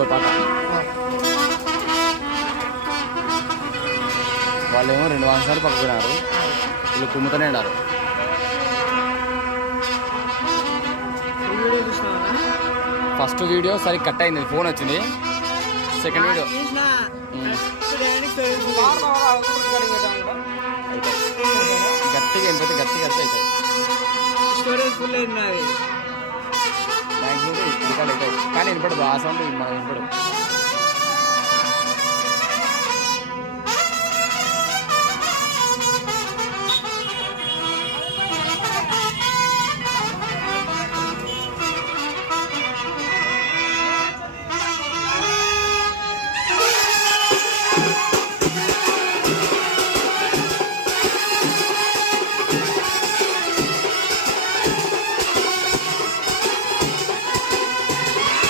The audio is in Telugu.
మూడో పాట. వాళ్ళేమో 2 వారాలు పక్కకున్నారు, వీళ్ళు కుమ్ముతూనే ఉన్నారు. ఫస్ట్ వీడియో సరి కట్ అయింది, ఫోన్ వచ్చింది. సెకండ్ వీడియో గట్టిగా ఎంపైతే గట్టిగా అయితే అవుతాయి. స్టోరేజ్ ఫుల్ అయింది మ్యాక్సిమం అవుతాయి, కానీ వినపడదు ఆ సౌండ్ మనకు వినపడదు.